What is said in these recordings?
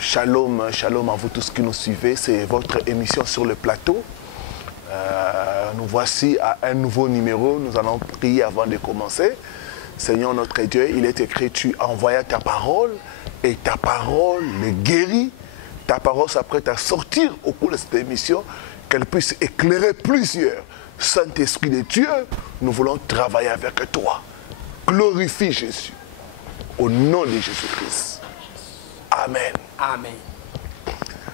Shalom, shalom à vous tous qui nous suivez. C'est votre émission sur le plateau. Nous voici à un nouveau numéro. Nous allons prier avant de commencer. Seigneur notre Dieu, il est écrit, tu envoyas ta parole et ta parole les guérit. Ta parole s'apprête à sortir au cours de cette émission, qu'elle puisse éclairer plusieurs. Saint-Esprit de Dieu, nous voulons travailler avec toi. Glorifie Jésus. Au nom de Jésus-Christ. Amen. Amen.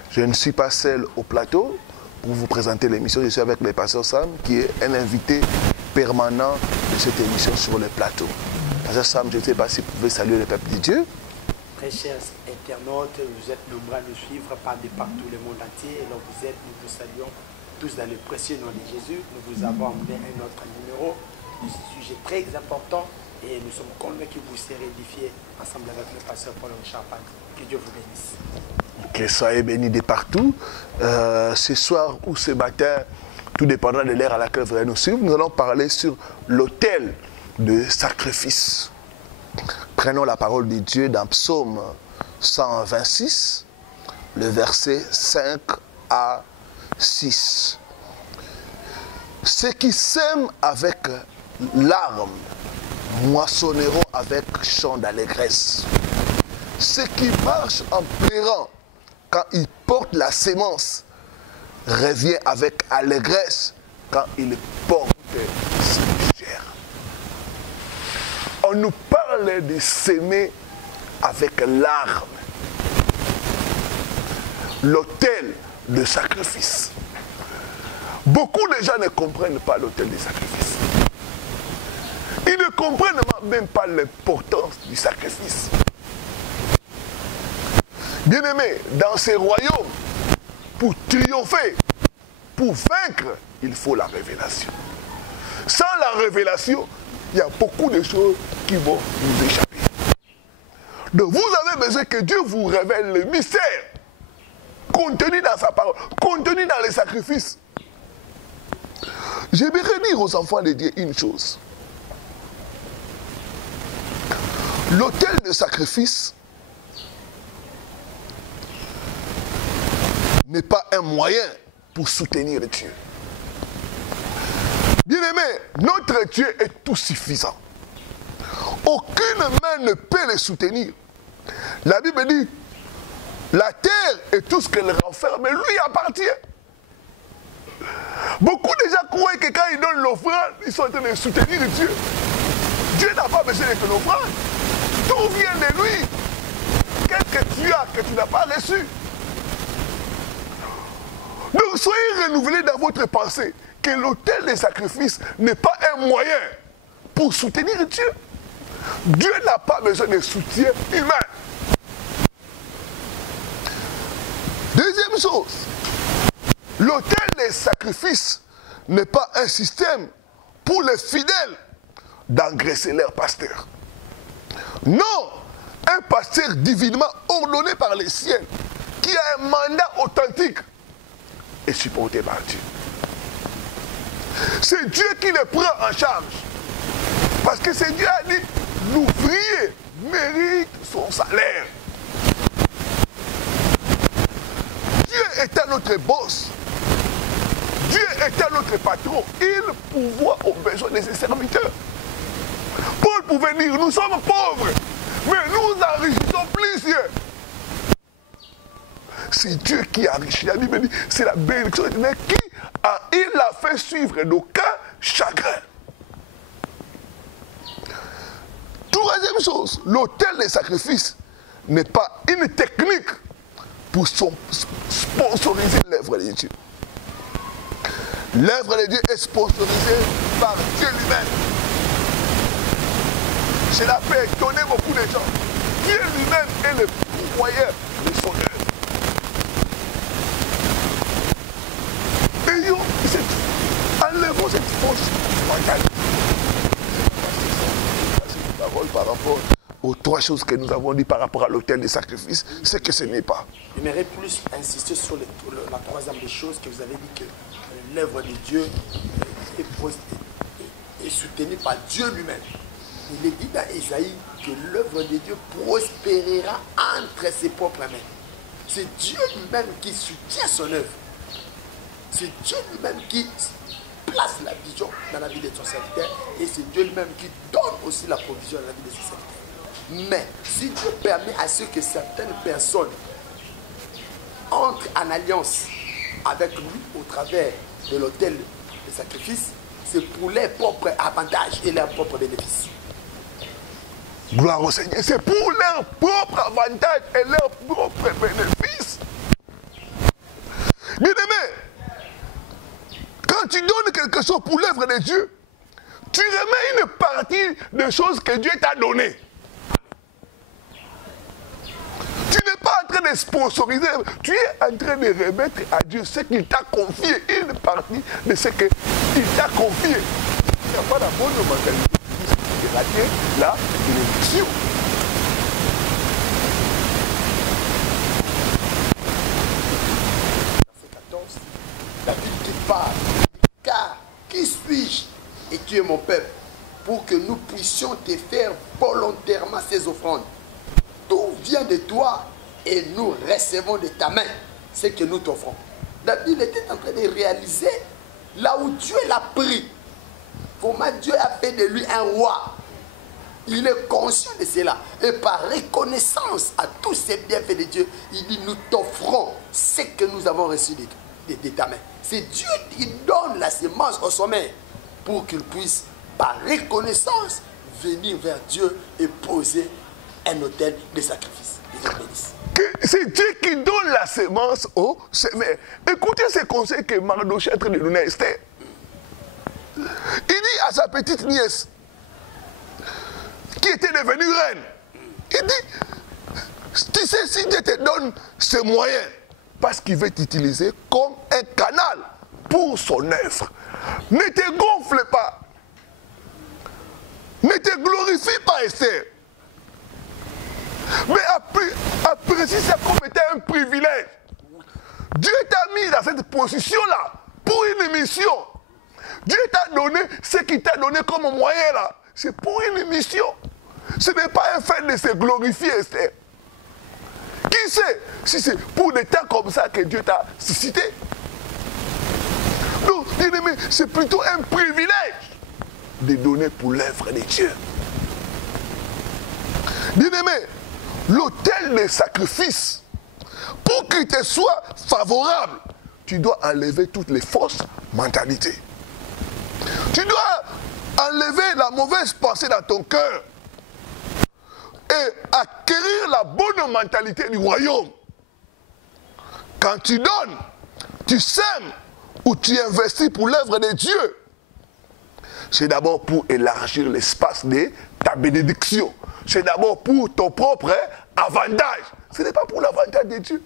Je ne suis pas seul au plateau pour vous présenter l'émission. Je suis avec le pasteur Sam, qui est un invité permanent de cette émission sur le plateau. Pasteur Sam, je ne sais pas si vous pouvez saluer le peuple de Dieu. Très chers internautes, vous êtes nombreux à nous suivre par tout le monde entier. Et là vous êtes, nous vous saluons tous dans le précieux nom de Jésus. Nous vous avons amené un autre numéro de ce sujet très important. Et nous sommes convaincus que vous serez édifiés ensemble avec le pasteur Paul Champagne. Que Dieu vous bénisse. Que soyez bénis de partout. Ce soir ou ce matin, tout dépendant de l'heure à laquelle vous allez nous suivre, nous allons parler sur l'autel de sacrifice. Prenons la parole de Dieu dans Psaume 126, le verset 5 à 6. Ceux qui sèment avec larmes moissonneront avec chant d'allégresse. Ceux qui marchent en pleurant quand ils portent la sémence reviennent avec allégresse quand ils portent sa chair. On nous parle de s'aimer avec larmes. L'autel de sacrifice. Beaucoup de gens ne comprennent pas l'autel de sacrifice. Ils ne comprennent même pas l'importance du sacrifice. Bien-aimés, dans ces royaumes, pour triompher, pour vaincre, il faut la révélation. Sans la révélation, il y a beaucoup de choses qui vont nous échapper. Donc vous avez besoin que Dieu vous révèle le mystère contenu dans sa parole, contenu dans les sacrifices. J'aimerais dire aux enfants de Dieu une chose. L'autel de sacrifice n'est pas un moyen pour soutenir Dieu. Bien-aimé, notre Dieu est tout suffisant. Aucune main ne peut le soutenir. La Bible dit, la terre et tout ce qu'elle renferme lui appartient. Beaucoup de gens croient que quand ils donnent l'offrande, ils sont en train de soutenir Dieu. Dieu n'a pas besoin de ton offrande. Tout vient de lui. Qu'est-ce que tu as que tu n'as pas reçu? Donc soyez renouvelés dans votre pensée que l'autel des sacrifices n'est pas un moyen pour soutenir Dieu. Dieu n'a pas besoin de soutien humain. Deuxième chose, l'autel des sacrifices n'est pas un système pour les fidèles d'engraisser leur pasteur. Non, un pasteur divinement ordonné par les ciels, qui a un mandat authentique, est supporté par Dieu. C'est Dieu qui le prend en charge. Parce que c'est Dieu qui a dit, l'ouvrier mérite son salaire. Dieu est notre boss. Dieu est notre patron. Il pourvoit aux besoins de ses serviteurs. Paul pouvait dire, nous sommes pauvres, mais nous enrichissons plusieurs. C'est Dieu qui enrichit. La Bible dit, c'est la bénédiction éternelle qui il a fait suivre d'aucun chagrin. Troisième chose, l'autel des sacrifices n'est pas une technique pour sponsoriser l'œuvre de Dieu. L'œuvre de Dieu est sponsorisée par Dieu lui-même. Cela peut étonner beaucoup de gens. Dieu lui-même est le pourvoyeur de son œuvre. Enlevons cette fausse mentalité. C'est une parole par rapport aux trois choses que nous avons dit par rapport à l'autel des sacrifices, c'est que ce n'est pas. J'aimerais plus insister sur la troisième des choses que vous avez dit, que l'œuvre de Dieu est soutenue par Dieu lui-même. Il est dit dans Isaïe que l'œuvre de Dieu prospérera entre ses propres mains. C'est Dieu lui-même qui soutient son œuvre. C'est Dieu lui-même qui place la vision dans la vie de son serviteur. Et c'est Dieu lui-même qui donne aussi la provision dans la vie de ses serviteurs. Mais si Dieu permet à ce que certaines personnes entrent en alliance avec lui au travers de l'autel de sacrifice, c'est pour leur propre avantage et leur propre bénéfice. Gloire au Seigneur. C'est pour leur propre avantage et leur propre bénéfice. Bien-aimé, quand tu donnes quelque chose pour l'œuvre de Dieu, tu remets une partie des choses que Dieu t'a données. Tu n'es pas en train de sponsoriser, tu es en train de remettre à Dieu ce qu'il t'a confié, une partie de ce qu'il t'a confié. Il n'y a pas la bonne mentalité de rater la bénédiction. Verset 14, la Bible qui parle, car qui suis-je et tu es mon peuple, pour que nous puissions te faire volontairement ces offrandes. Tout vient de toi et nous recevons de ta main ce que nous t'offrons. David était en train de réaliser là où Dieu l'a pris. Comment Dieu a fait de lui un roi. Il est conscient de cela. Et par reconnaissance à tous ces bienfaits de Dieu, il dit nous t'offrons ce que nous avons reçu de ta main. C'est Dieu qui donne la semence au sommet pour qu'il puisse par reconnaissance venir vers Dieu et poser un autel de sacrifice. C'est Dieu qui donne la semence au semeur. Écoutez ce conseil que Mardochée est en train de donner à Esther. Il dit à sa petite nièce, qui était devenue reine, il dit, tu sais, si Dieu te donne ces moyens, parce qu'il veut t'utiliser comme un canal pour son œuvre, ne te gonfle pas, ne te glorifie pas, Esther. Mais apprécie ça comme étant un privilège. Dieu t'a mis dans cette position-là pour une mission. Dieu t'a donné ce qu'il t'a donné comme moyen là. C'est pour une mission. Ce n'est pas un fait de se glorifier, Esther. Qui sait si c'est pour des temps comme ça que Dieu t'a suscité? Donc, bien aimé, c'est plutôt un privilège de donner pour l'œuvre de Dieu. Bien aimé, l'autel des sacrifices, pour qu'il te soit favorable, tu dois enlever toutes les fausses mentalités. Tu dois enlever la mauvaise pensée dans ton cœur et acquérir la bonne mentalité du royaume. Quand tu donnes, tu sèmes ou tu investis pour l'œuvre de Dieu. C'est d'abord pour élargir l'espace de ta bénédiction. C'est d'abord pour ton propre avantage. Ce n'est pas pour l'avantage de Dieu.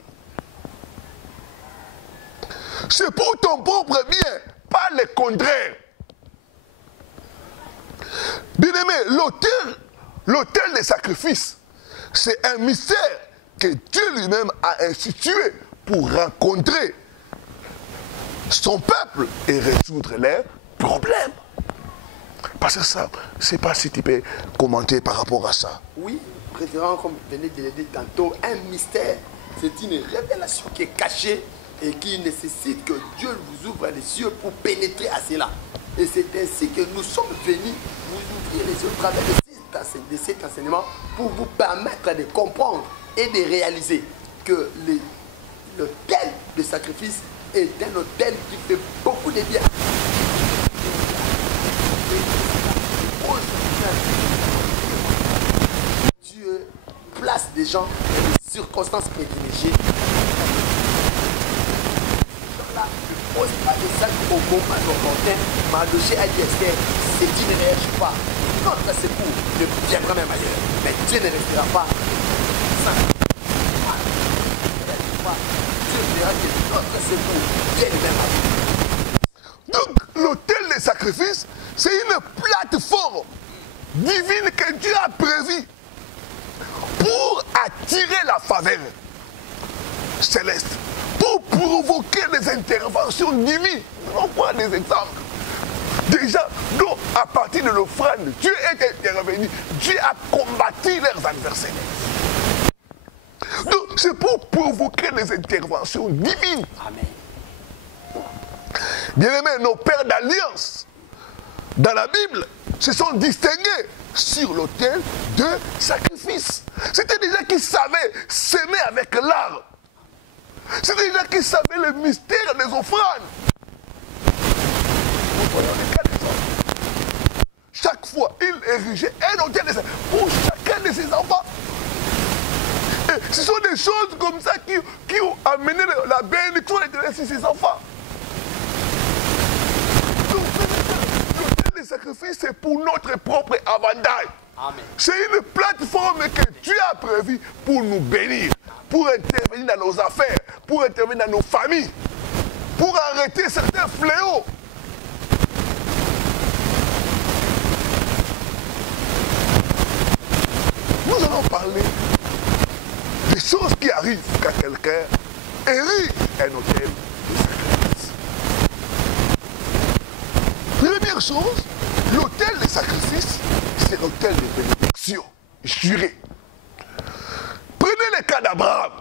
C'est pour ton propre bien, pas le contraire. Bien-aimé, l'autel des sacrifices, c'est un mystère que Dieu lui-même a institué pour rencontrer son peuple et résoudre leurs problèmes. Parce que ça, je ne sais pas si tu peux commenter par rapport à ça. Oui, président, comme vous venez de le dire tantôt, un mystère, c'est une révélation qui est cachée et qui nécessite que Dieu vous ouvre les yeux pour pénétrer à cela. Et c'est ainsi que nous sommes venus vous ouvrir les yeux au travers de cet enseignement pour vous permettre de comprendre et de réaliser que l'autel de sacrifice est un autel qui fait beaucoup de bien. Dieu place des gens dans des circonstances privilégiées. Là, ne pose pas de sac au moment opportun. Mardochée a dit Esther, si tu ne réagis pas, notre secours ne viendra même ailleurs. Mais Dieu ne restera pas sans. Dieu verra que notre secours vienne même ailleurs. Donc, l'autel des sacrifices, c'est une plateforme divine que Dieu a prévue pour attirer la faveur céleste, pour provoquer des interventions divines. On prend des exemples. Déjà, donc, à partir de l'offrande, Dieu est intervenu. Dieu a combattu leurs adversaires. Donc, c'est pour provoquer des interventions divines. Amen. Bien-aimés, nos pères d'alliance, dans la Bible, se sont distingués sur l'autel de sacrifice. C'était des gens qui savaient s'aimer avec l'art. C'était des gens qui savaient le mystère des offrandes. Nous voyons les cas des hommes. Chaque fois, il érigeait un autel pour chacun de ses enfants. Et ce sont des choses comme ça qui ont amené la bénédiction de ses enfants. Donc, l'autel des sacrifices, c'est pour notre propre avantage. C'est une plateforme que Dieu a prévue pour nous bénir, pour intervenir dans nos affaires, pour intervenir dans nos familles, pour arrêter certains fléaux. Nous allons parler des choses qui arrivent quand quelqu'un érige un autel de sacrifice. Première chose, l'autel de sacrifice, c'est l'autel de bénédiction juré. Prenez le cas d'Abraham.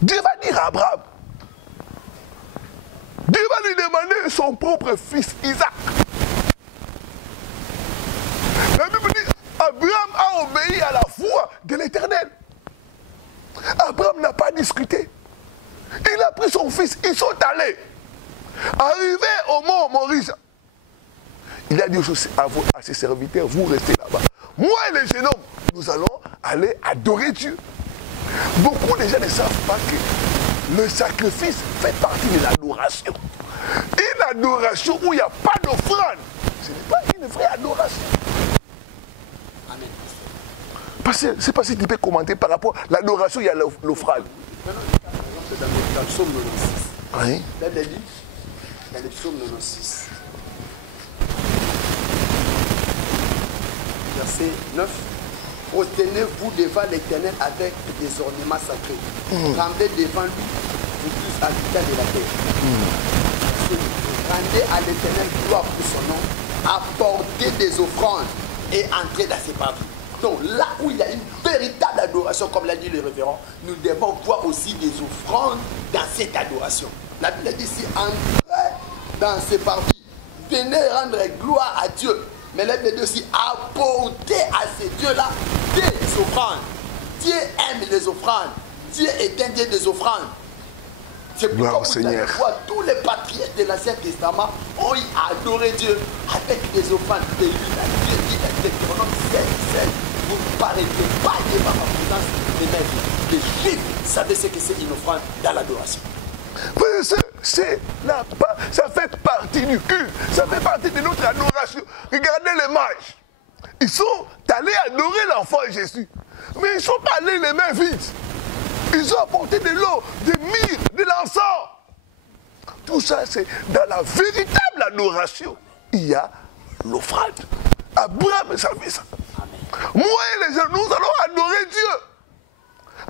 Dieu va dire à Abraham, Dieu va lui demander son propre fils Isaac. La Bible dit, Abraham a obéi à la voix de l'Éternel. Abraham n'a pas discuté. Il a pris son fils, ils sont allés. Arrivé au mont Moria, il a dit à ses serviteurs, vous restez là-bas. Moi et les jeunes hommes, nous allons aller adorer Dieu. Beaucoup de gens ne savent pas que le sacrifice fait partie de l'adoration. Une adoration où il n'y a pas d'offrande, ce n'est pas une vraie adoration. Amen. Parce que, je ne sais pas si tu peux commenter par rapport à l'adoration, il y a l'offrande. Dans le psaume 96. Oui. Là, il dit, dans le psaume 96, verset 9, retenez-vous devant l'Éternel avec des ornements sacrés. Tremblez devant lui, vous tous habitants de la terre. Rendez à l'Éternel gloire pour son nom, apportez des offrandes et entrez dans ses parvis. Donc là où il y a une véritable adoration, comme l'a dit le révérend, nous devons voir aussi des offrandes dans cette adoration. La Bible dit ici, entrez dans ses parvis, venez rendre gloire à Dieu. Mais la Bible dit aussi, apporter à ces dieux-là des offrandes. Dieu aime les offrandes. Dieu est un Dieu des offrandes. C'est pourquoi vous allez voir, tous les patriarches de l'Ancien Testament ont adoré Dieu avec des offrandes de l'huile. Dieu dit dans Deutéronome 7, vous ne parlez pas devant ma présence des maîtres. Les Juifs savaient ce que c'est une offrande dans l'adoration. Ça fait partie du culte, ça fait partie de notre adoration. Regardez les mages. Ils sont allés adorer l'enfant Jésus. Mais ils ne sont pas allés les mains vides. Ils ont apporté de l'eau, des myrrhes, de l'encens. Tout ça, c'est dans la véritable adoration. Il y a l'offrande. Abraham savait ça. Moi et les gens, nous allons adorer Dieu.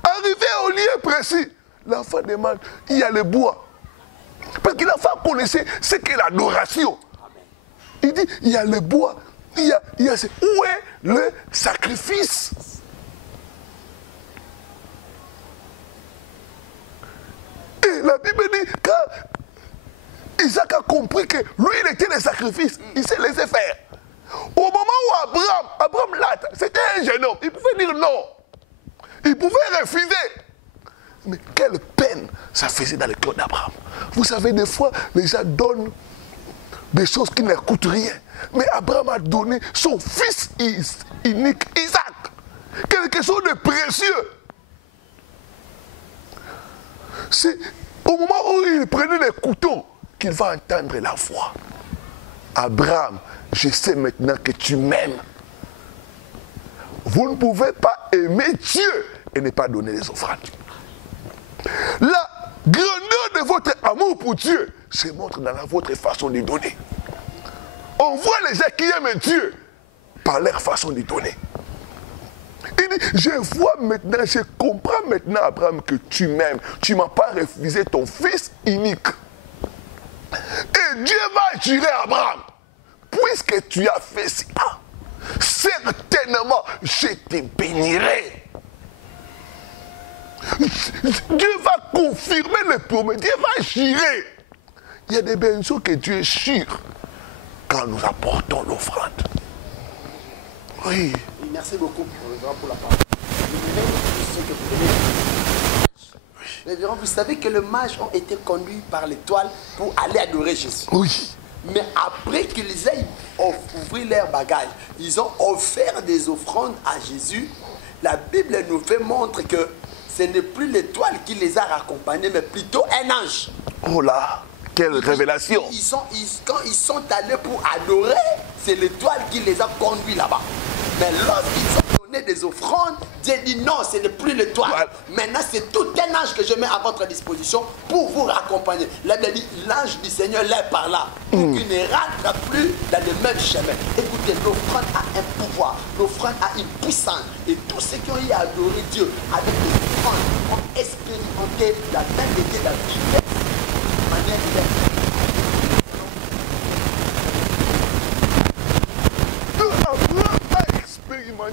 Arrivé au lieu précis, l'enfant demande, il y a le bois. Parce que l'enfant connaissait ce qu'est l'adoration. Il dit, il y a le bois, où est le sacrifice? Et la Bible dit, quand Isaac a compris que lui, il était le sacrifice, il s'est laissé faire. Au moment où Abraham l'attend, c'était un jeune homme, il pouvait dire non. Il pouvait refuser. Mais quelle peine ça faisait dans le cœur d'Abraham. Vous savez, des fois, les gens donnent des choses qui ne coûtent rien. Mais Abraham a donné son fils unique, Isaac. Quelque chose de précieux. C'est au moment où il prenait les couteaux qu'il va entendre la voix. Abraham, je sais maintenant que tu m'aimes. Vous ne pouvez pas aimer Dieu et ne pas donner les offrandes. La grandeur de votre amour pour Dieu se montre dans votre façon de donner. On voit les gens qui aiment Dieu par leur façon de donner. Il dit, je vois maintenant, je comprends maintenant, Abraham, que tu m'aimes. Tu ne m'as pas refusé ton fils unique. Et Dieu va jurer à Abraham, puisque tu as fait cela, certainement je te bénirai. Dieu va confirmer les promesses. Dieu va jurer. Il y a des bénédictions que Dieu jure quand nous apportons l'offrande. Oui. Merci beaucoup pour la parole. Révérend, vous savez que les mages ont été conduits par l'étoile pour aller adorer Jésus. Oui. Mais après qu'ils aient ouvert leurs bagages, ils ont offert des offrandes à Jésus. La Bible nous fait montrer que ce n'est plus l'étoile qui les a raccompagnés, mais plutôt un ange. Oh là, quelle révélation. Quand ils sont allés pour adorer, c'est l'étoile qui les a conduits là-bas. Mais lorsqu'ils ont donné des offrandes, Dieu dit non, ce n'est plus l'étoile. Maintenant, c'est tout un ange que je mets à votre disposition pour vous raccompagner. La Bible dit, l'ange du Seigneur l'est par là, pour qu'il ne rentre plus dans le même chemin. Écoutez, l'offrande a un pouvoir, l'offrande a une puissance. Et tous ceux qui ont eu à adorer Dieu avec des offrandes ont expérimenté la même idée de la vie. De manière diverse.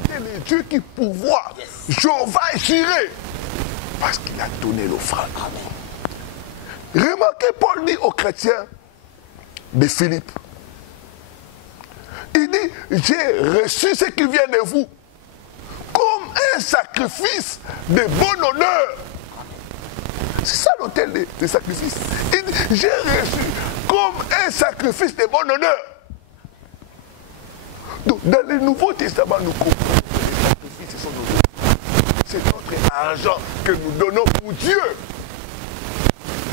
Les dieux qui pourvoient, Jéhovah est juré parce qu'il a donné l'offrande. Remarquez, Paul dit aux chrétiens de Philippe, il dit, j'ai reçu ce qui vient de vous comme un sacrifice de bon honneur. C'est ça l'autel des sacrifices. Il dit, j'ai reçu comme un sacrifice de bon honneur. Donc, dans le Nouveau Testament, nous comprenons que les sacrifices sont nos. C'est notre argent que nous donnons pour Dieu.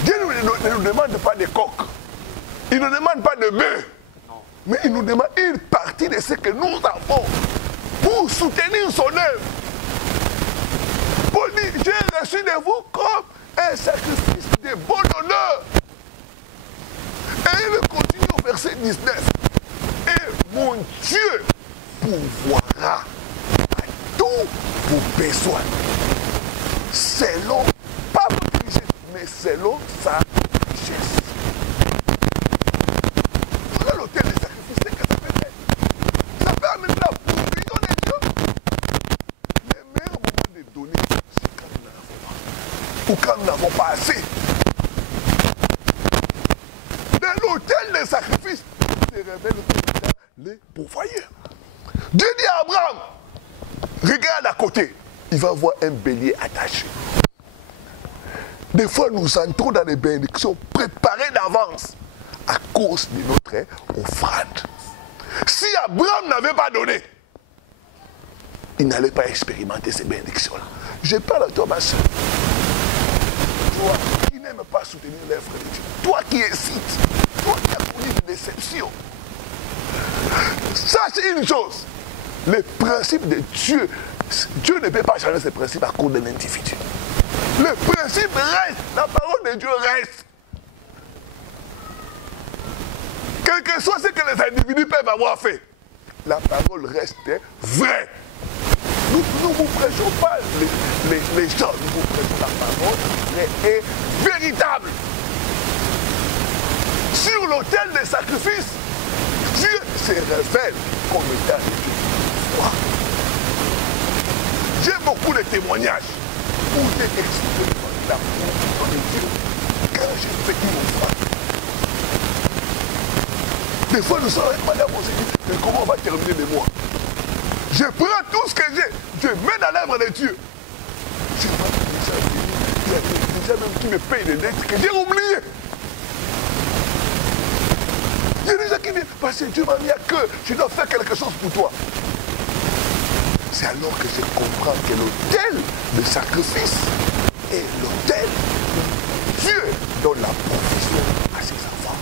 Dieu ne nous demande pas de coq. Il ne nous demande pas de bœuf. Mais il nous demande une partie de ce que nous avons pour soutenir son œuvre. Paul dit, j'ai reçu de vous comme un sacrifice de bon honneur. Et il continue au verset 19. Et mon Dieu pourvoira à tous vos besoins. Selon, pas votre richesse, mais selon sa richesse. Voilà l'autel des sacrifices, c'est que ça peut faire. Ça peut amener la poursuite de Dieu. Le meilleur moment de donner, c'est quand nous n'en avons pas. Ou quand nous n'avons pas assez. Dans l'autel des sacrifices, se révèle les pourvoyeurs. Dieu dit à Abraham, regarde à côté, il va voir un bélier attaché. Des fois, nous entrons dans des bénédictions préparées d'avance à cause de notre offrande. Si Abraham n'avait pas donné, il n'allait pas expérimenter ces bénédictions-là. Je parle à toi, ma soeur. Toi qui n'aimes pas soutenir l'œuvre de Dieu, toi qui hésites, toi qui as connu une déception, sache une chose, les principes de Dieu, Dieu ne peut pas changer ses principes à cause de l'individu. Le principe reste, la parole de Dieu reste. Quel que soit ce que les individus peuvent avoir fait, la parole reste vraie. Nous ne vous prêchons pas les gens, nous vous prêchons la parole vraie et véritable. Sur l'autel des sacrifices, Dieu se révèle comme étant Dieu. J'ai beaucoup de témoignages où j'ai expérimenté la provision de Dieu quand j'ai fait une offrande. Des fois, nous sommes avec madame, on se dit, mais comment on va terminer le mois? Je prends tout ce que j'ai, je mets dans l'œuvre de Dieu. Je vois il y a des gens même qui me payent des dettes que j'ai oubliées. Il y a des gens qui disent, parce que Dieu m'a mis à cœur, je dois faire quelque chose pour toi. C'est alors que je comprends que l'autel de sacrifice est l'autel où Dieu donne la provision à ses enfants.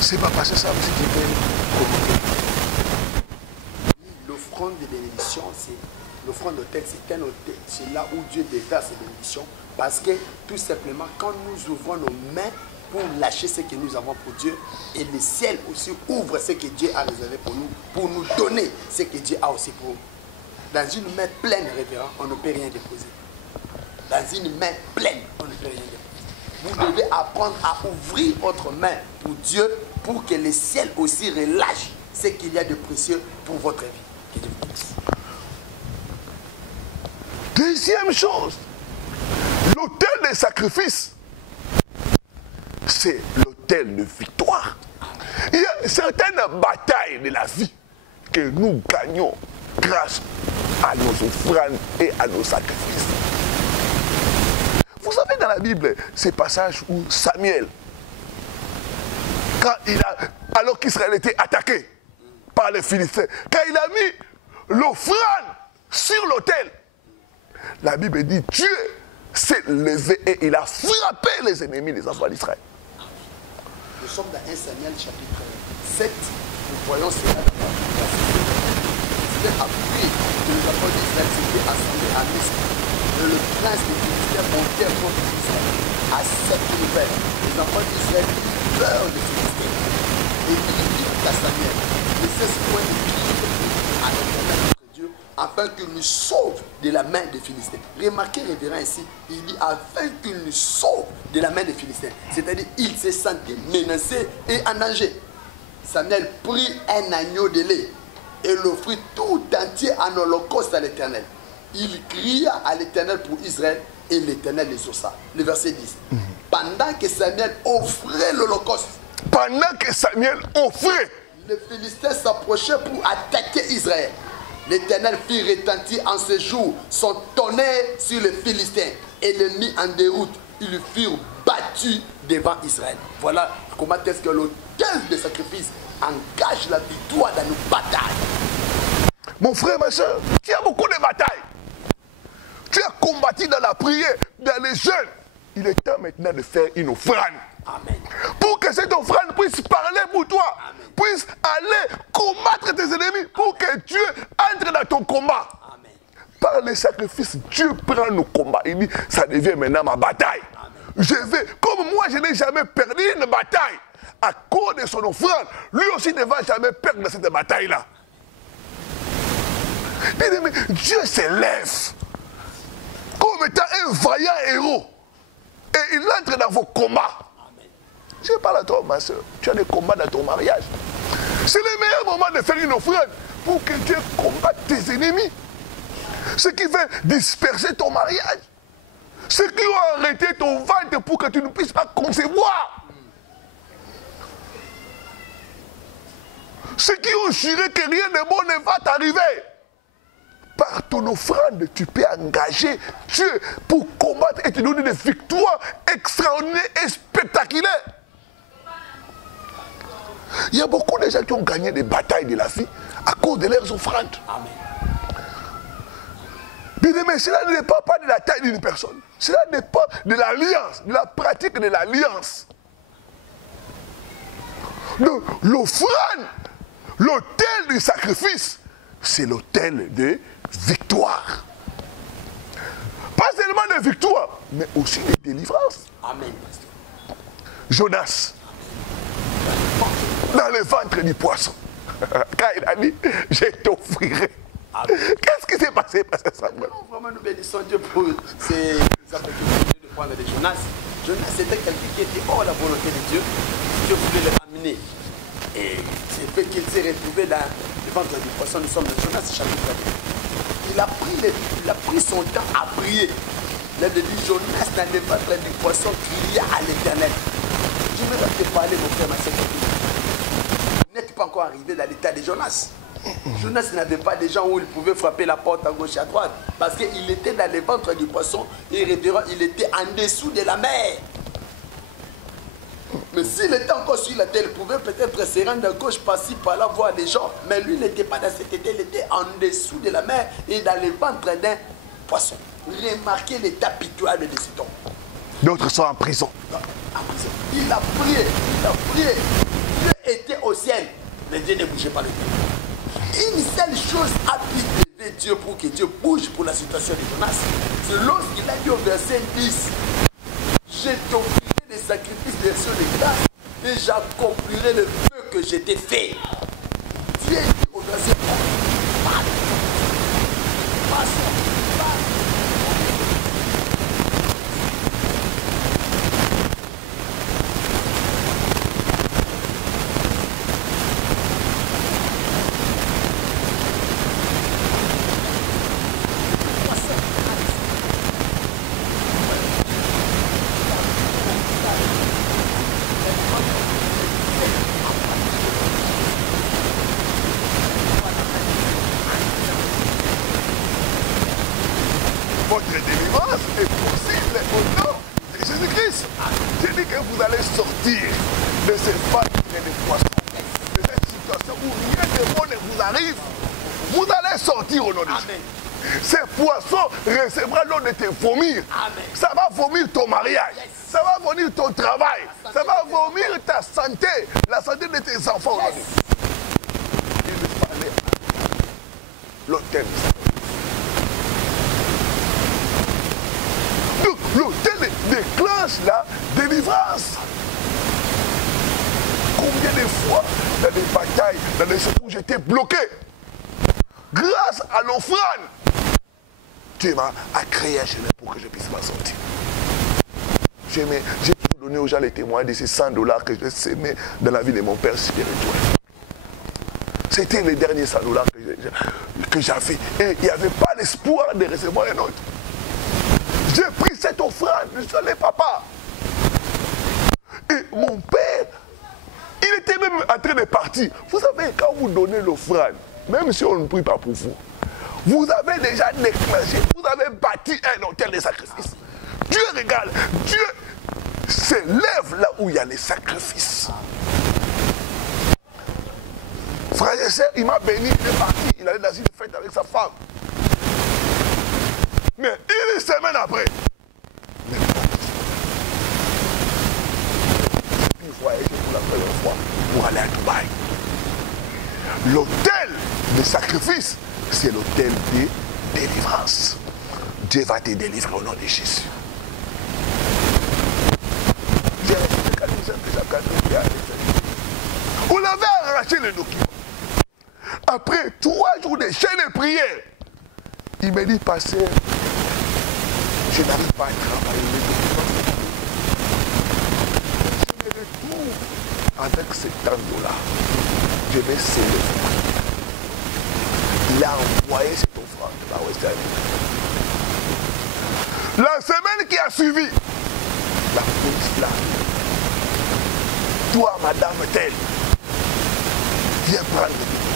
C'est pas parce que ça aussi qui peut communiquer. L'offrande de bénédiction, l'offrande d'autel, c'est un autel. C'est là où Dieu déverse ses bénédictions. Parce que tout simplement, quand nous ouvrons nos mains pour lâcher ce que nous avons pour Dieu, et le ciel aussi ouvre ce que Dieu a réservé pour nous donner ce que Dieu a aussi pour nous. Dans une main pleine, révérend, on ne peut rien déposer. Dans une main pleine, on ne peut rien déposer. Vous devez apprendre à ouvrir votre main pour Dieu, pour que le ciel aussi relâche ce qu'il y a de précieux pour votre vie. Que Dieu vous bénisse. Deuxième chose, l'autel des sacrifices, c'est l'autel de victoire. Il y a certaines batailles de la vie que nous gagnons grâce à nos offrandes et à nos sacrifices. Vous savez dans la Bible, ces passages où Samuel, alors qu'Israël était attaqué par les Philistins, quand il a mis l'offrande sur l'autel, la Bible dit Dieu s'est levé et il a frappé les ennemis des enfants d'Israël. Nous sommes dans 1 Samuel chapitre 7, nous voyons cela dans la C'était après que les enfants d'Israël s'étaient assemblés à Mispa. Le prince des Philistins montait contre Israël. À cette nouvelle, les enfants d'Israël eurent peur des Philistins. Et il dit à Samuel, ne cesse point de prier à l'Éternel notre Dieu, afin qu'il nous sauve de la main des Philistins. Remarquez, révérend ici, il dit afin qu'il nous sauve de la main des Philistins. C'est-à-dire, il se sentait menacé et en danger. Samuel prit un agneau de lait et l'offrit tout entier en holocauste à l'Éternel. Il cria à l'Éternel pour Israël et l'Éternel les exauça. Le verset 10. Pendant que Samuel offrait l'holocauste, les Philistins s'approchaient pour attaquer Israël. L'Éternel fit retentir en ce jour son tonnerre sur les Philistins et les mit en déroute. Ils furent battus devant Israël. Voilà comment est-ce que l'autel de sacrifice engage la victoire dans nos batailles. Mon frère, ma soeur, tu as beaucoup de batailles. Tu as combattu dans la prière, dans les jeûnes. Il est temps maintenant de faire une offrande. Amen. Pour que cette offrande puisse parler pour toi. Amen. Puisse aller combattre tes ennemis. Pour que Dieu entre dans ton combat. Amen. Par les sacrifices, Dieu prend nos combats. Il dit, ça devient maintenant ma bataille. Amen. Je vais, comme moi je n'ai jamais perdu une bataille, à cause de son offrande, lui aussi ne va jamais perdre cette bataille-là. Bien-aimé, Dieu s'élève comme étant un vaillant héros. Et il entre dans vos combats. Amen. Je parle à toi, ma soeur. Tu as des combats dans ton mariage. C'est le meilleur moment de faire une offrande pour que Dieu combatte tes ennemis. Ce qui veut disperser ton mariage. Ceux qui ont arrêté ton ventre pour que tu ne puisses pas concevoir. Ceux qui ont juré que rien de bon ne va t'arriver. Par ton offrande, tu peux engager Dieu pour combattre et te donner des victoires extraordinaires et spectaculaires. Il y a beaucoup de gens qui ont gagné des batailles de la vie à cause de leurs offrandes. Amen. Mais cela ne dépend pas de la taille d'une personne. Cela dépend de l'alliance, de la pratique de l'alliance. L'offrande, l'autel du sacrifice, c'est l'autel de victoire. Pas seulement de victoire, mais aussi de délivrance. Amen. Jonas, dans le ventre du poisson, quand il a dit, je t'offrirai. Qu'est-ce qui s'est passé, Pasteur Samuel? Vraiment, nous bénissons Dieu pour ces opportunités de prendre de Jonas. Jonas, c'était quelqu'un qui était hors la volonté de Dieu. Dieu voulait le ramener. Et c'est fait qu'il s'est retrouvé dans le ventre du poisson. Nous sommes dans Jonas chapitre 2. Il a pris son temps à prier. Là, il dit Jonas dans le ventre du poisson cria à l'Éternel. Je ne vais pas te parler, mon frère, ma soeur. Vous n'êtes pas encore arrivé dans l'état de Jonas. Jonas n'avait pas des gens où il pouvait frapper la porte à gauche et à droite. Parce qu'il était dans le ventre du poisson et il était en dessous de la mer. Mais s'il était encore sur la terre, il pouvait peut-être se rendre à gauche, par-ci, par-là, voir les gens. Mais lui n'était pas dans cet état, il était en dessous de la mer et dans le ventre d'un poisson. Remarquez l'état pitoyable de cet homme. D'autres sont en prison. En prison. Il a prié, Dieu était au ciel, mais Dieu ne bougeait pas le Dieu. Une seule chose a pu lever Dieu pour que Dieu bouge pour la situation de Jonas. C'est lorsqu'il a dit au verset 10, je t'offrirai des sacrifices d'action de grâce et j'accomplirai le vœu que je t'ai fait. Dieu dit au verset 11, votre délivrance est possible au nom de Jésus-Christ. Je dis que vous allez sortir de ces failles et des poissons, de cette situation où rien de bon ne vous arrive. Vous allez sortir au nom de Jésus. Ces poissons recevront l'eau de tes vomir. Ça va vomir ton mariage. Ça va vomir ton travail. Ça va vomir ta santé, la santé de tes enfants aujourd'hui. Il fallait l'autel. Donc l'autel déclenche la délivrance. Combien de fois dans des batailles, dans des choses où j'étais bloqué, grâce à l'offrande, Dieu m'a créé un chemin pour que je puisse m'en sortir. J'ai toujours donné aux gens les témoins de ces $100 que je sémais dans la vie de mon père spirituel. C'était les derniers $100 que j'avais. Et il n'y avait pas l'espoir de recevoir un autre. J'ai pris cette offrande, je suis allé papa. Et mon père, il était même en train de partir. Vous savez, quand vous donnez l'offrande, même si on ne prie pas pour vous, vous avez déjà déclenché, vous avez bâti un hôtel de sacrifice. Dieu regarde, Dieu s'élève là où il y a les sacrifices. Frères et sœurs, il m'a béni, il est parti, il allait dans une fête avec sa femme. Mais une semaine après, il voyageait pour la première fois pour aller à Dubaï. L'hôtel de sacrifice, c'est l'hôtel de délivrance. Dieu va te délivrer au nom de Jésus. J'ai reçu le cadeau de on avait arraché le document. Après 3 jours de chaîne de prière, il me dit, pasteur, je n'arrive pas à travailler les documents. Je me retrouve avec cet angle-là. Je vais sceller. Il a envoyé cette offrande à Western. La semaine qui a suivi, la police là. Toi, madame telle, viens prendre le document.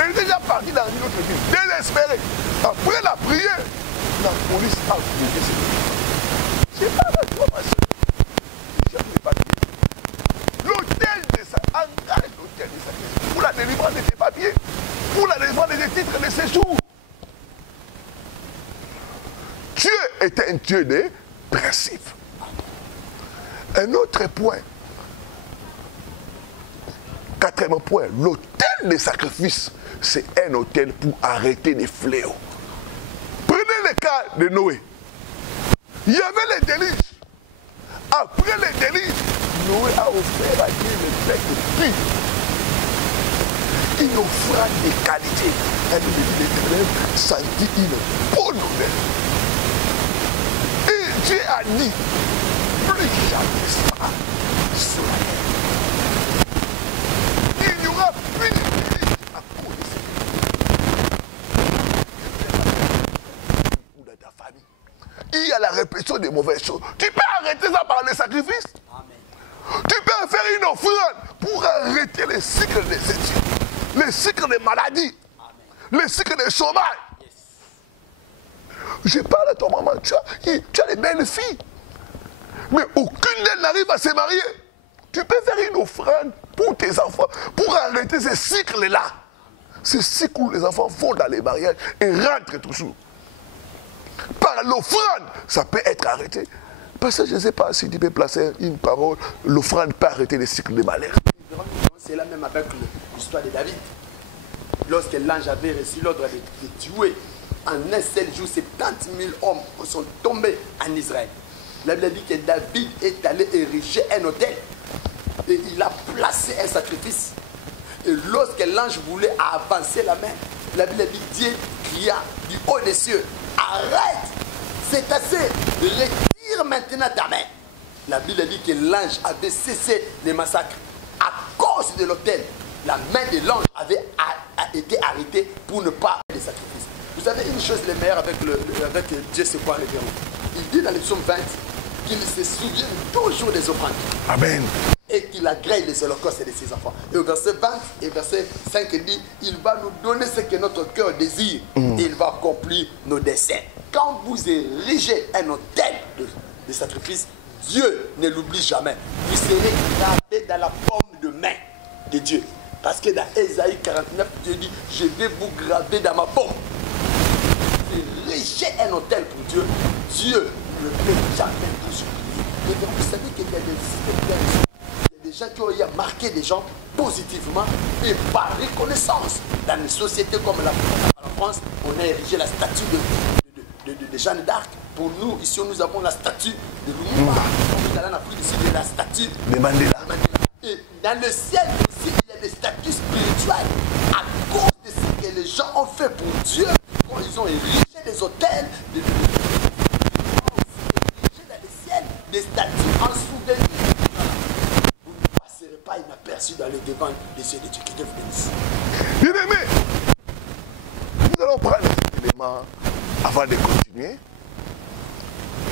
Elle est déjà partie dans une autre ville, désespérée. Après la prière, la police a fouillé ses documents. C'est pas la toi, ma soeur. Je n'ai pas dit. L'hôtel de ça, engage l'hôtel de ça. Pour la délivrance de tes papiers, pour la délivrance de tes titres de séjour. Dieu est un Dieu de principes. Un autre point. 4e point, l'autel des sacrifices, c'est un autel pour arrêter les fléaux. Prenez le cas de Noé. Il y avait les délices. Après les délices, Noé a offert à Dieu le fait de vie. Une offrande de qualité. Et l'Éternel sentit une bonne nouvelle. Et Dieu a dit, plus jamais ça sur la terre. Il n'y aura plus de délices à cause de ou de ta famille. Il y a la répétition des mauvaises choses. Tu peux arrêter ça par les sacrifices. Amen. Tu peux faire une offrande pour arrêter les cycles des études, les cycles des maladies, amen, les cycles des chômage. Yes. Je parle à ton maman, tu as des belles filles, mais aucune d'elles n'arrive à se marier. Tu peux faire une offrande pour tes enfants, pour arrêter ces cycles-là. Ces cycles où les enfants vont dans les mariages et rentrent toujours. Par l'offrande, ça peut être arrêté. Parce que je ne sais pas si tu peux placer une parole, l'offrande peut arrêter les cycles de malheur. C'est là même avec l'histoire de David. Lorsque l'ange avait reçu l'ordre de tuer, en un seul jour, 70 000 hommes sont tombés en Israël. La Bible dit que David est allé ériger un autel et il a placé un sacrifice. Et lorsque l'ange voulait avancer la main, la Bible dit Dieu cria du haut des cieux, arrête, c'est assez, retire maintenant ta main. La Bible dit que l'ange avait cessé les massacres à cause de l'autel. La main de l'ange avait été arrêtée pour ne pas faire des sacrifices. Vous savez une chose, le meilleur avec Dieu, c'est quoi le verrou? Il dit dans le psaume 20 qu'il se souvient toujours des offrandes. Amen. Et qu'il agrée les holocaustes de ses enfants. Et au verset 20 et verset 5, il dit, il va nous donner ce que notre cœur désire. Et il va accomplir nos desseins. Quand vous érigez un autel de sacrifice, Dieu ne l'oublie jamais. Vous serez gravé dans la paume de main de Dieu. Parce que dans Ésaïe 49, Dieu dit, je vais vous graver dans ma paume. Vous érigez un autel pour Dieu, Dieu ne peut jamais vous oublier. Et donc vous savez qu'il y a des gens qui ont marqué des gens positivement et par reconnaissance. Dans une société comme la France, on a érigé la statue de Jeanne d'Arc. Pour nous, ici, nous avons la statue de Lumumba. Dans l'Afrique, ici, il y a la statue de Mandela. Et dans le ciel aussi, il y a des statues spirituelles. À cause de ce que les gens ont fait pour Dieu, quand ils ont érigé des hôtels, érigé dans le ciel des statues en souvenir. Vous ne passerez pas inaperçu dans le devant des yeux de Dieu. Que Dieu vous bénisse. Bien-aimés, nous allons prendre cet élément avant de continuer.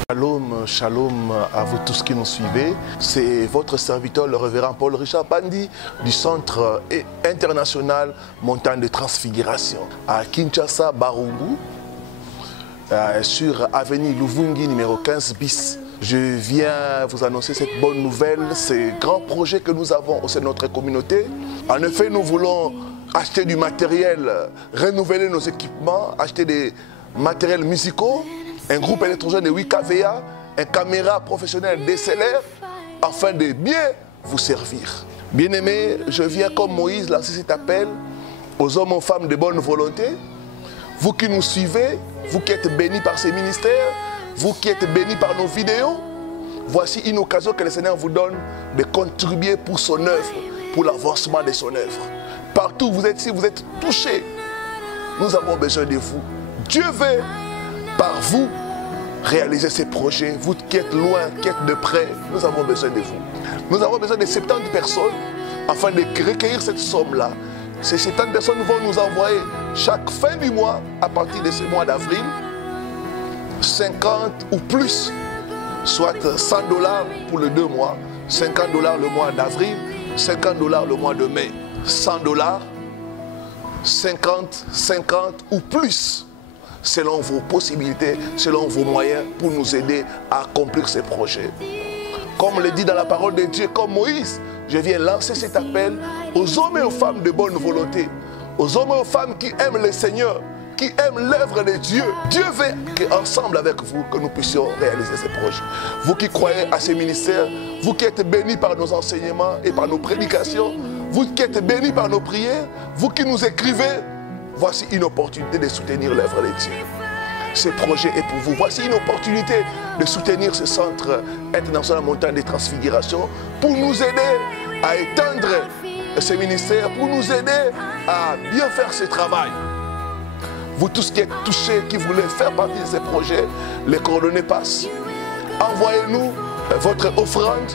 Shalom, shalom à vous tous qui nous suivez. C'est votre serviteur, le révérend Paul Richard Bandi, du Centre international Montagne de Transfiguration à Kinshasa, Barumbu, sur avenue Luvungi numéro 15 bis. Je viens vous annoncer cette bonne nouvelle, ces grands projets que nous avons au sein de notre communauté. En effet, nous voulons acheter du matériel, renouveler nos équipements, acheter des matériels musicaux, un groupe électrogène de 8 kVA, une caméra professionnelle DSLR, afin de bien vous servir. Bien-aimés, je viens comme Moïse lancer cet appel aux hommes et aux femmes de bonne volonté. Vous qui nous suivez, vous qui êtes bénis par ces ministères, vous qui êtes bénis par nos vidéos, voici une occasion que le Seigneur vous donne de contribuer pour son œuvre, pour l'avancement de son œuvre. Partout où vous êtes, si vous êtes touchés, nous avons besoin de vous. Dieu veut, par vous, réaliser ces projets. Vous qui êtes loin, qui êtes de près, nous avons besoin de vous. Nous avons besoin de 70 personnes afin de recueillir cette somme-là. Ces 70 personnes vont nous envoyer chaque fin du mois, à partir de ce mois d'avril, 50 ou plus, soit 100 $ pour les 2 mois, 50 $ le mois d'avril, 50 $ le mois de mai, 100 $, 50, 50 ou plus, selon vos possibilités, selon vos moyens, pour nous aider à accomplir ces projets. Comme le dit dans la parole de Dieu, comme Moïse, je viens lancer cet appel aux hommes et aux femmes de bonne volonté, aux hommes et aux femmes qui aiment le Seigneur, qui aiment l'œuvre de Dieu. Dieu veut qu'ensemble avec vous, que nous puissions réaliser ces projets. Vous qui croyez à ces ministères, vous qui êtes bénis par nos enseignements et par nos prédications, vous qui êtes bénis par nos prières, vous qui nous écrivez, voici une opportunité de soutenir l'œuvre de Dieu. Ce projet est pour vous. Voici une opportunité de soutenir ce centre international Montagne de Transfiguration pour nous aider à étendre ce ministère, pour nous aider à bien faire ce travail. Vous tous qui êtes touchés, qui voulez faire partie de ces projets, les coordonnées passent. Envoyez-nous votre offrande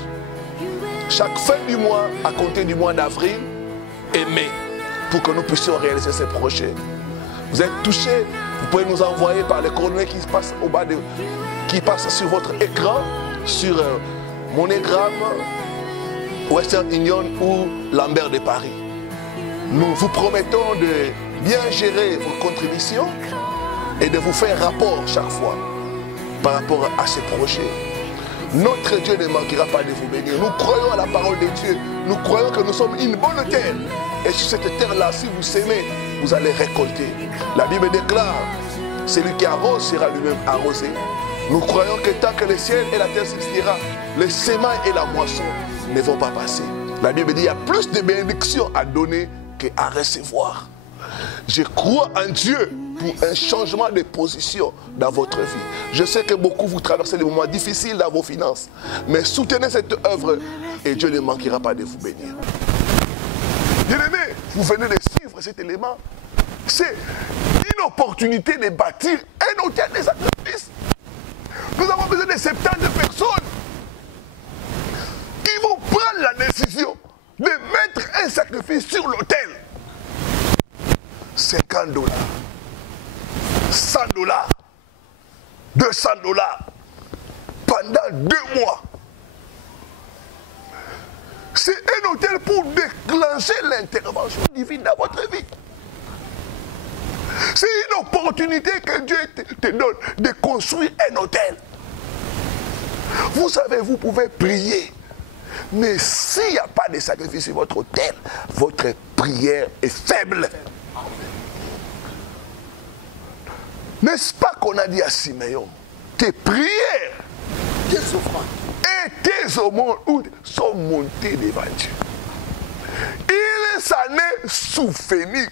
chaque fin du mois, à compter du mois d'avril et mai, pour que nous puissions réaliser ces projets. Vous êtes touchés, vous pouvez nous envoyer par les coordonnées qui passent au bas qui passent sur votre écran, sur MoneyGram, Western Union ou Lambert de Paris. Nous vous promettons de bien gérer vos contributions et de vous faire rapport chaque fois par rapport à ces projets. Notre Dieu ne manquera pas de vous bénir. Nous croyons à la parole de Dieu. Nous croyons que nous sommes une bonne terre. Et sur cette terre-là, si vous semez, vous allez récolter. La Bible déclare, celui qui arrose sera lui-même arrosé. Nous croyons que tant que le ciel et la terre subsistera, les semailles et la moisson ne vont pas passer. La Bible dit qu'il y a plus de bénédictions à donner qu'à recevoir. Je crois en Dieu pour un changement de position dans votre vie. Je sais que beaucoup vous traversez des moments difficiles dans vos finances, mais soutenez cette œuvre et Dieu ne manquera pas de vous bénir. Bien-aimés, vous venez de suivre cet élément. C'est une opportunité de bâtir un hôtel des sacrifices. Nous avons besoin de 70 personnes qui vont prendre la décision de mettre un sacrifice sur l'autel. 50 $, 100 $, 200 $, pendant 2 mois. C'est un hôtel pour déclencher l'intervention divine dans votre vie. C'est une opportunité que Dieu te donne de construire un autel. Vous savez, vous pouvez prier. Mais s'il n'y a pas de sacrifice sur votre autel, votre prière est faible. N'est-ce pas qu'on a dit à Siméon, tes prières tes offrandes et tes aumônes sont montées devant Dieu. Il s'en est souvenu.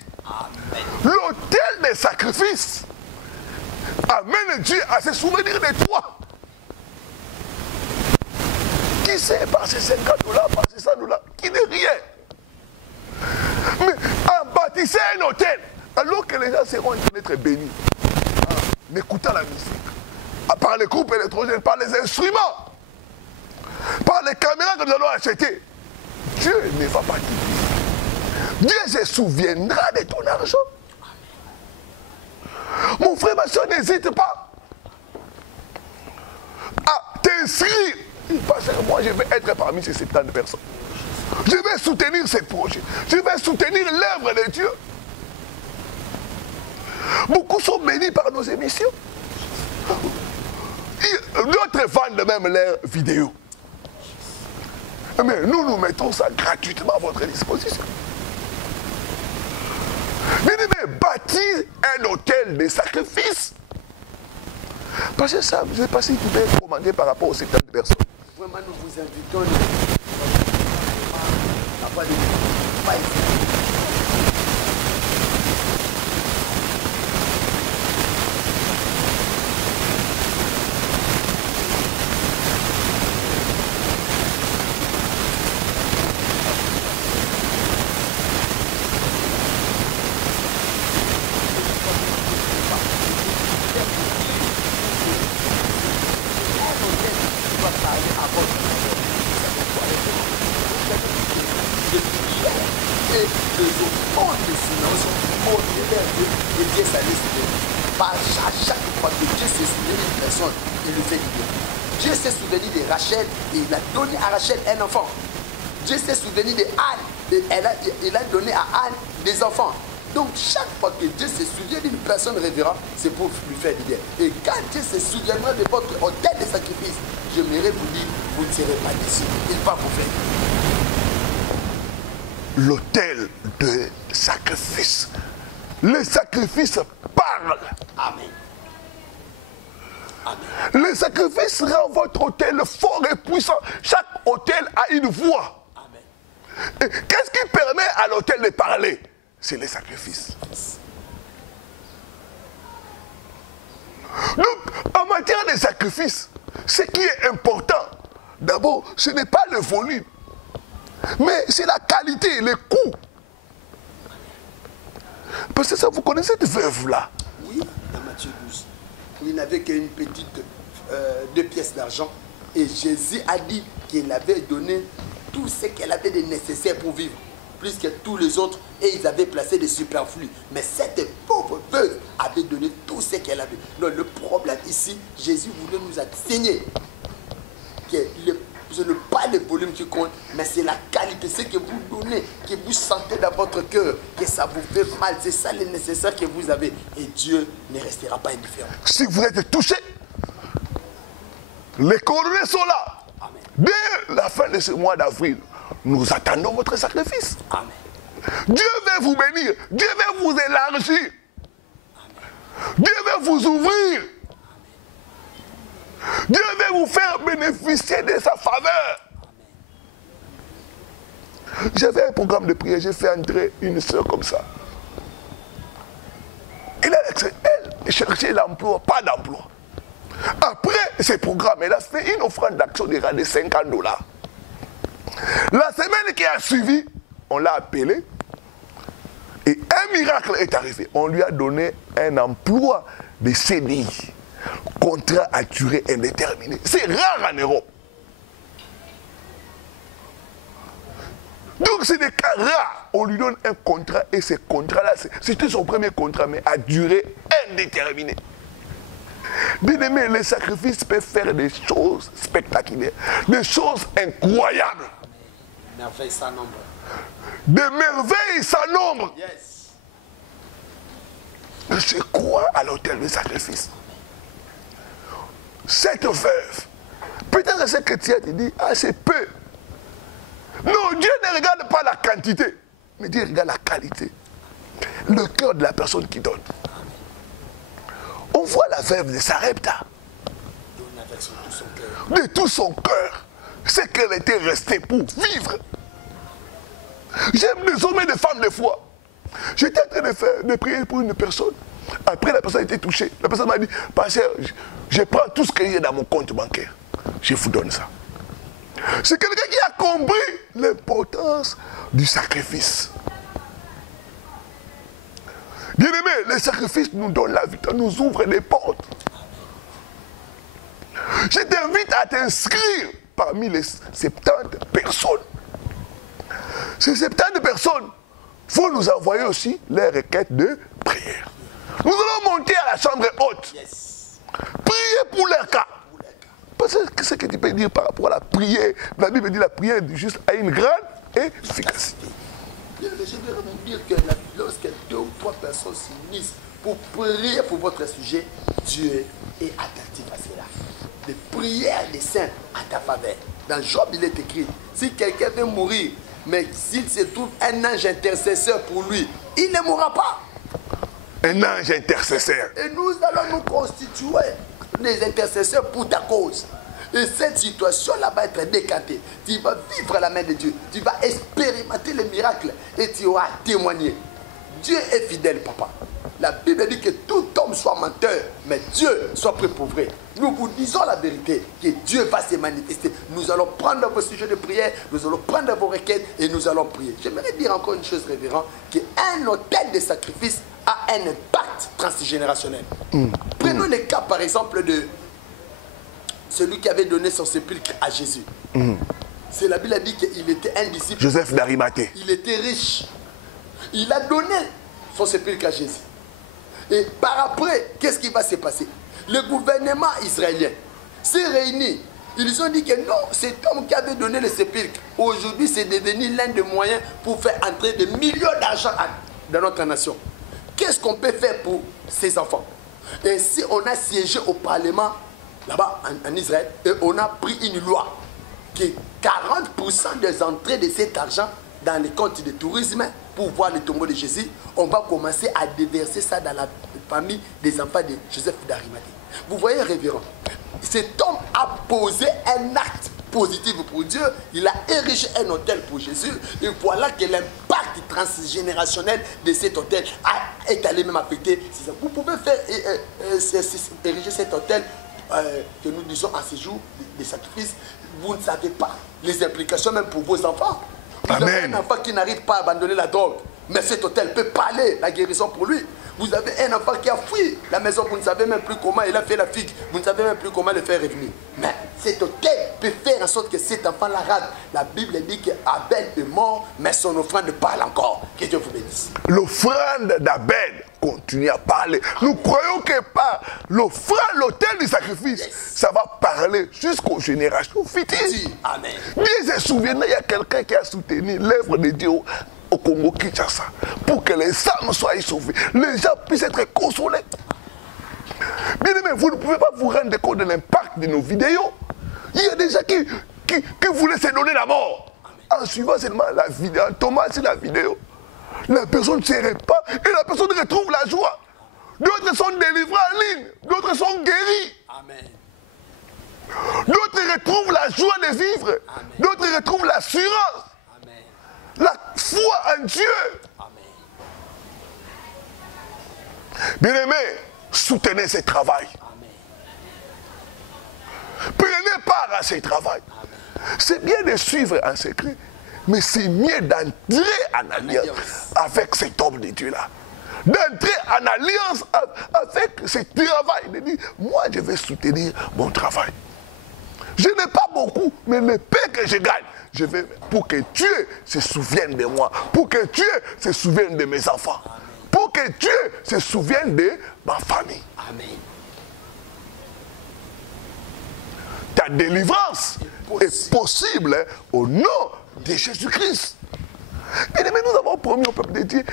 L'autel des sacrifices amène Dieu à se souvenir de toi. Qui sait par ces 50 $, par ces 100 $, qui n'est rien. Mais en bâtissant un hôtel, alors que les gens seront en train d'être bénis, en écoutant la musique, par les groupes électrogènes, par les instruments, par les caméras que nous allons acheter, Dieu ne va pas t'oublier. Dieu se souviendra de ton argent. Mon frère, ma soeur, n'hésite pas à t'inscrire. Parce que moi, je vais être parmi ces 70 personnes. Je vais soutenir ces projets. Je vais soutenir l'œuvre de Dieu. Beaucoup sont bénis par nos émissions. D'autres vendent même leurs vidéos. Mais nous mettons ça gratuitement à votre disposition. Mais bâtir un hôtel de sacrifice. Parce que ça, je ne sais pas si tu peux commander par rapport aux 70 personnes. Vraiment, nous vous invitons à avoir des Dieu s'est souvenu de Rachel et il a donné à Rachel un enfant. Dieu s'est souvenu de Anne et il a donné à Anne des enfants. Donc chaque fois que Dieu se souvient d'une personne révérente, c'est pour lui faire du bien. Et quand Dieu se souviendra de votre autel de sacrifice, j'aimerais vous dire, vous ne serez pas déçus. Il va vous faire. L'autel de sacrifice. Le sacrifice parle. Amen. Amen. Le sacrifice rend votre autel fort et puissant. Chaque autel a une voix. Amen. Qu'est-ce qui permet à l'autel de parler? C'est les sacrifices. Donc, en matière de sacrifice, ce qui est important, d'abord, ce n'est pas le volume, mais c'est la qualité, le coût. Parce que ça, vous connaissez cette veuve-là? Oui, dans Matthieu 12. Il n'avait qu'une petite 2 pièces d'argent. Et Jésus a dit qu'il avait donné tout ce qu'elle avait de nécessaire pour vivre. Plus que tous les autres. Et ils avaient placé des superflus. Mais cette pauvre veuve avait donné tout ce qu'elle avait. Donc le problème ici, Jésus voulait nous enseigner que ce n'est pas le volume qui compte, mais c'est la qualité, ce que vous donnez, que vous sentez dans votre cœur, que ça vous fait mal. C'est ça le nécessaire que vous avez. Et Dieu ne restera pas indifférent. Si vous êtes touché, les coordonnées sont là. Amen. Dès la fin de ce mois d'avril, nous attendons votre sacrifice. Amen. Dieu veut vous bénir. Dieu veut vous élargir. Amen. Dieu veut vous ouvrir. Dieu veut vous faire bénéficier de sa faveur. J'avais un programme de prière, j'ai fait entrer une soeur comme ça. Elle cherchait l'emploi, pas d'emploi. Après ce programme, elle a fait une offrande d'action de 50 $. La semaine qui a suivi, on l'a appelée et un miracle est arrivé. On lui a donné un emploi de CDI. Contrat à durée indéterminée. C'est rare en Europe. Donc c'est des cas rares. On lui donne un contrat et ce contrat-là, c'était son premier contrat, mais à durée indéterminée. Bien aimé, les sacrifices peuvent faire des choses spectaculaires, des choses incroyables. Merveille sans nombre. Des merveilles sans nombre. Yes. Je crois à l'autel de sacrifice. Cette veuve, peut-être ce que tu as dit, ah c'est peu. Non, Dieu ne regarde pas la quantité, mais Dieu regarde la qualité. Le cœur de la personne qui donne. On voit la veuve de Sarepta. De tout son cœur. C'est qu'elle était restée pour vivre. J'aime désormais des femmes de foi. J'étais en train de prier pour une personne. Après, la personne a été touchée. La personne m'a dit, pasteur, je prends tout ce qu'il y a dans mon compte bancaire. Je vous donne ça. C'est quelqu'un qui a compris l'importance du sacrifice. Bien-aimé, le sacrifice nous donne la victoire, nous ouvre des portes. Je t'invite à t'inscrire parmi les 70 personnes. Ces 70 personnes vont nous envoyer aussi les requêtes de prière. Nous allons monter à la chambre haute. Prier pour leur cas. Parce que ce que tu peux dire par rapport à la prière, la Bible dit la prière juste a une grande efficacité. Je voudrais même dire que lorsque 2 ou 3 personnes s'unissent pour prier pour votre sujet, Dieu est attentif à cela. Des prières des saints à ta faveur. Dans Job, il est écrit, si quelqu'un veut mourir, mais s'il se trouve un ange intercesseur pour lui, il ne mourra pas. Un ange intercesseur. Et nous allons nous constituer des intercesseurs pour ta cause. Et cette situation-là va être décantée. Tu vas vivre la main de Dieu. Tu vas expérimenter les miracles et tu auras témoigné. Dieu est fidèle, papa. La Bible dit que tout homme soit menteur, mais Dieu soit prêt pour vrai. Nous vous disons la vérité, que Dieu va se manifester. Nous allons prendre vos sujets de prière, nous allons prendre vos requêtes et nous allons prier. J'aimerais dire encore une chose, révérend, qu'un autel de sacrifice a un impact transgénérationnel. Prenons le cas, par exemple, de celui qui avait donné son sépulcre à Jésus. C'est la Bible a dit qu'il était un disciple. Joseph d'Arimathée. Il était riche. Il a donné son sépulcre à Jésus. Et par après, qu'est-ce qui va se passer? Le gouvernement israélien s'est réuni. Ils ont dit que non, cet homme qui avait donné le sépulcre, aujourd'hui c'est devenu l'un des moyens pour faire entrer des millions d'argent dans notre nation. Qu'est-ce qu'on peut faire pour ces enfants? Et si on a siégé au Parlement, là-bas en Israël, et on a pris une loi que 40% des entrées de cet argent dans les comptes de tourisme pour voir le tombeau de Jésus, on va commencer à déverser ça dans la famille des enfants de Joseph d'Arimathée. Vous voyez, révérend, cet homme a posé un acte positif pour Dieu, il a érigé un hôtel pour Jésus, et voilà que l'impact transgénérationnel de cet hôtel est allé même affecter. Vous pouvez faire ériger cet hôtel que nous disons en ce jour de sacrifice, vous ne savez pas les implications même pour vos enfants. Vous avez un enfant qui n'arrive pas à abandonner la drogue, mais cet hôtel peut parler la guérison pour lui. Vous avez un enfant qui a fui la maison, vous ne savez même plus comment il a fait la figue, vous ne savez même plus comment le faire revenir. Mais cet hôtel peut faire en sorte que cet enfant la rate. La Bible dit qu'Abel est mort, mais son offrande parle encore. Que Dieu vous bénisse. L'offrande d'Abel continue à parler. Nous croyons que par l'offrande, l'autel du sacrifice, ça va parler jusqu'aux générations futures. Amen. Bien se souviennent, il y a quelqu'un qui a soutenu l'œuvre de Dieu au Congo-Kinshasa pour que les âmes soient sauvées, les gens puissent être consolés. Bien aimé, vous ne pouvez pas vous rendre compte de l'impact de nos vidéos. Il y a des gens qui voulaient se donner la mort. En suivant seulement la vidéo, en tombant sur la vidéo, la personne ne se répand et la personne retrouve la joie. D'autres sont délivrés en ligne, d'autres sont guéris. Amen. D'autres retrouvent la joie de vivre, d'autres retrouvent l'assurance. La foi en Dieu. Amen. Bien-aimés, soutenez ce travail. Amen. Prenez part à ce travail. C'est bien de suivre en secret, mais c'est mieux d'entrer en alliance avec cet homme de Dieu-là. D'entrer en alliance avec ce travail. De dire, moi je vais soutenir mon travail. Je n'ai pas beaucoup, mais le peu que je gagne, je vais pour que Dieu se souvienne de moi, pour que Dieu se souvienne de mes enfants, pour que Dieu se souvienne de ma famille. Amen. Ta délivrance est possible au nom de Jésus-Christ. Bien aimé, nous avons promis au peuple de Dieu